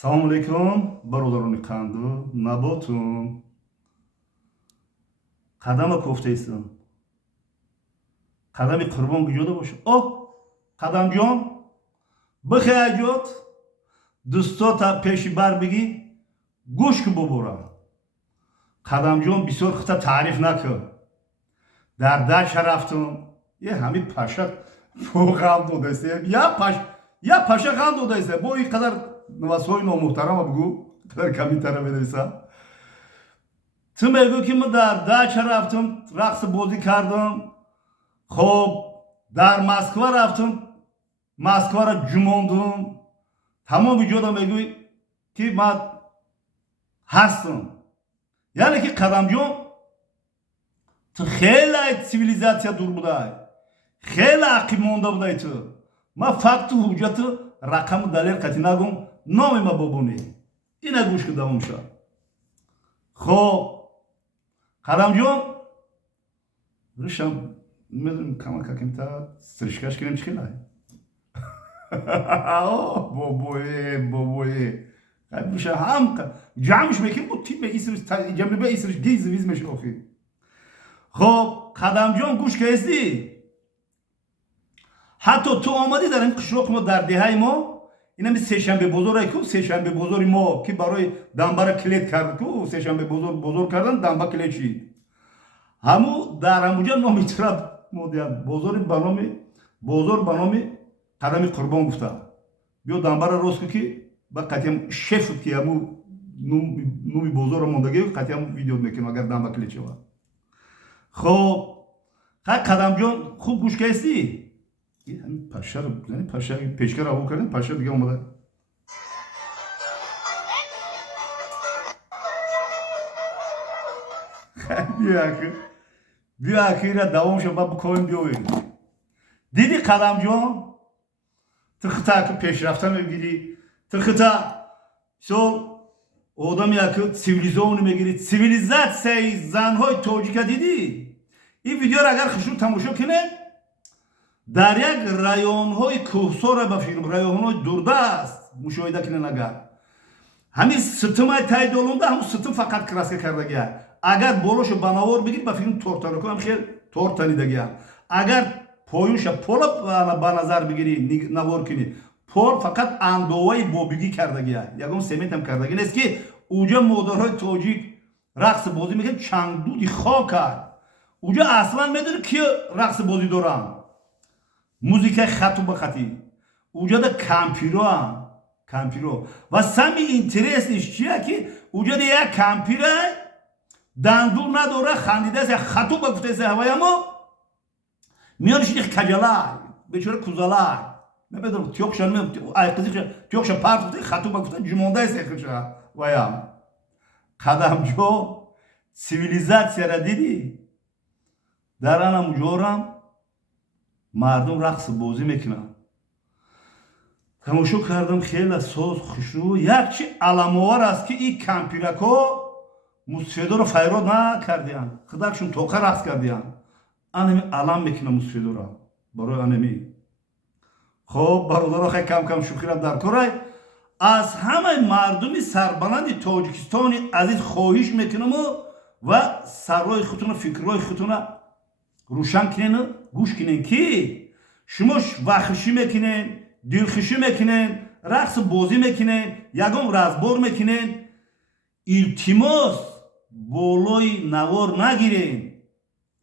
Салому алейкум, бародарони қанду, наботун. Қадама кофтаисан. Қадами қурбон гуҷода бош. О, қадамҷон, бихай аҷот, дустота пеши бар биги, гӯш ки бубура. Қадамҷон бисёр хита таъриф накард. Дар даша рафтум, ҳами паша ғам додаист. Я паша ғам додаист. Бо ин қадар навасҳои номуҳтарама бигӯ, қадар камитара менависа. Ту мегӯ ки ман дар дача рафтум, рақси бозӣ кардам. Хоб дар Москва рафтум, Москваро ҷумондум. Тамоми ҷода мегӯй ки ман ҳастам. Яъне ки Қадамҷон, ту хеле цивилизатсия дур будай, хеле ақиб монда будай ту. Ман факту ҳуҷҷату рақаму далел қатъӣ нагум, номи ма бобонӣ. Ина гӯш ки давом шуд. Хоб Қадамҷон, рӯшам медонем кама каким-то стрижкаш кирем чхелай. Бобое. Рӯша ҳам ҷамъш мекин бо тип исриш ҷамъба исриш гиз виз мешо охир. Хоб Қадамҷон гӯш кеҳисти? Ҳатто ту омадӣ дар ин қишроқи мо, дар деҳаи мо, инами сешанбе бозоре ку, сешанбе бозори мо ки барои дамбара клет кард ку, сешанбе бозор кардан дамба клет шид. Ҳаму дар ҳамуҷа номи чра модиям, бозор ба номи Қадами Қурбон гуфта. Биё дамбара рост ку ки ба қатъиям шефуд ки ҳаму номи бозорро мондагӣ қатъиям видео мекунам агар дамба клет шавад. Хоб Қадамҷон, хуб гӯш кеҳисти? Паша пешка раво кардем, паша дига омада. Биё акира давом шо ба бикорим биёвем. Диди Қадамҷон, ту хита пешрафта мегирӣ, ту хита сол одами як цивилизованӣ мегирӣ. Цивилизатсияи занҳои тоҷика дидӣ? Ин видеоро агар хушуд тамошо кинед, дар як районҳои кӯҳсора ба филм, районҳои дурдаст мушоҳида кинен. Агар ҳамин ситимаи таи долунда, ҳамун ситим фақат краска кардагиа. Агар болошо ба навор бигир, ба филм тортароку ҳам хел тор танидагиа. Агар поюша пола ба назар бигирӣ, навор кунӣ, пол фақат андоваи бобигӣ кардагиа. Ягон сементам кардагӣ нест ки уҷа модарҳои тоҷик рақси бозӣ мекунанд, чангдуди хокар. уҷа аслан медонӣ ки рақси бозӣ доранд. Музикаи хату ба хатӣ. Уҷада кампиро. Ва сами интересниш чия ки уҷада як кампирай данду надора, хандидааст, як хату ба гуфтааст ҳаваямо миёниш их каҷалай, бечора кузалай. Намедонам тёкша айқизиша тёкша парт гуфта, хату ба гуфта ҷумондааст эхиша ваям. Қадамҷон, цивилизатсияра дидӣ? Дар анам ҷорам мардум рақси бозӣ мекунанд. Тамошо кардам, хеле соз хушрӯ. Як чи аламовар аст ки ин кампирако мусфедоро файрод накардианд, хидакшон тоқа рақс кардианд. Анами алам мекунам мусфедора барои анами. Хоб бародаро, хай кам шухирам дар корай. Аз ҳамаи мардуми сарбаланди Тоҷикистони азиз хоҳиш мекунаму ва саррои худтона, фикррои худтона рӯшан кунену гӯш кунен ки шумо вахшӣ мекунен, дилхушӣ мекунен, рақсу бозӣ мекунен, ягон разбор мекунен. Илтимос болои навор нагирен.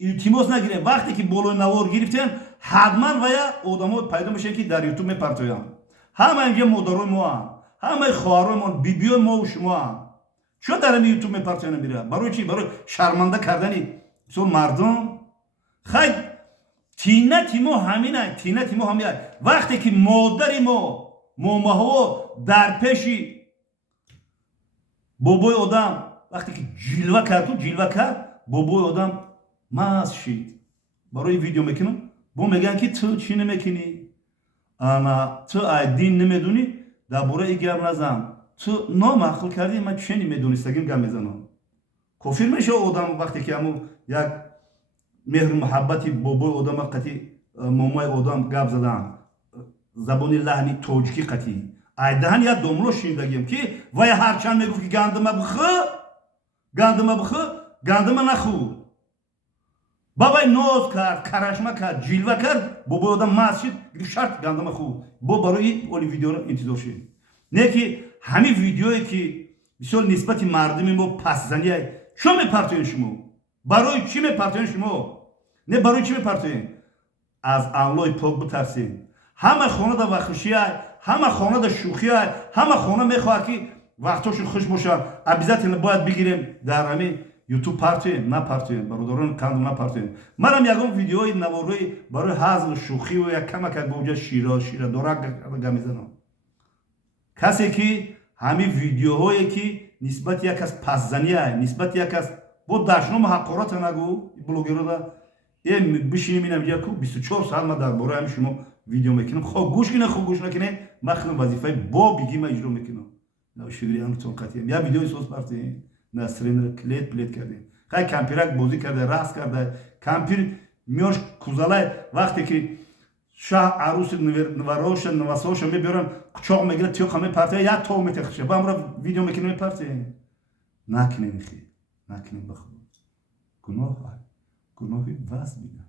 Вақте ки болои навор гирифтен, ҳатман вая одамо пайдо мешаванд ки дар ютуб мепартоянд. Ҳама инҷа модарои моанд, ҳамаи хоҳарои мо, бибиёи мову шумоанд. чӯ дар ами ютуб мепартоянд мира? Барои чи? Барои шарманда кардани сол мардум? Хай тиннати мо ҳаминай. Вақте ки модари мо, момаҳо дар пеши бобои одам, вақте ки ҷилва кард, бобои одам маст шид. Барои видео мекунам, бо мегӯянд ки ту чӣ намекунӣ? Ана ту ай дин намедонӣ, дар бораи ин гап назан. Ту номақл кардӣ, ман чӣ намедонистагим гап мезанам. кофир мешава одам вақте ки ҳамун як меҳру муҳаббати бобои одама қатӣ момаи одам гап задан. Забони лаҳни тоҷикӣ қатӣ. айдан я домло шиндагем ки вай ҳарчанд мегуфт ки гандима бихӯ гандима нахӯр ба вай ноз кард карашма кард ҷилва кард бо боёдам маст шид шарт гандима хӯр бо барои оли видеоро интизор шед не ки ҳамин видеое ки бисёр нисбати мардуми мо пасзания шо мепартоен шумо барои чӣ мепартоен шумо не барои чӣ мепартоен аз аллои пок битарсед ҳама хонада вахӯшиай ҳама хонада шӯхиай ҳама хона мехоҳад ки вақтошу хуш бошад обязательно бояд бигирем дар ҳамин ютуб партоем напартоем бародарони канду напартоем манам ягон видеои наворои барои ҳазл шӯхиву як камак боҷа ширадора гамезанам касе ки ҳамин видеоҳое ки нисбати як кас пасзания нисбати як кас бо дашному ҳақората нагӯ блогерода бишинем инам ҷа ку 24 соат ма дар бораи ҳамин шумо видео мекунам хо гӯш накунед ман худам вазифаи бо биги ма иҷро мекунам шукри ҳамтон қатиям я видеои соз партем насринро плет кардем хай кампирак бозӣ карда рақс карда кампир миёш кузалай вақте ки шаҳ аруси навароша навасоша мебиёрам қучоқ мегирад тиёқа мепартая як тог метехша ба амра видео мекунем мепартем накунем хи накунем ба худо гуноҳи вас бидам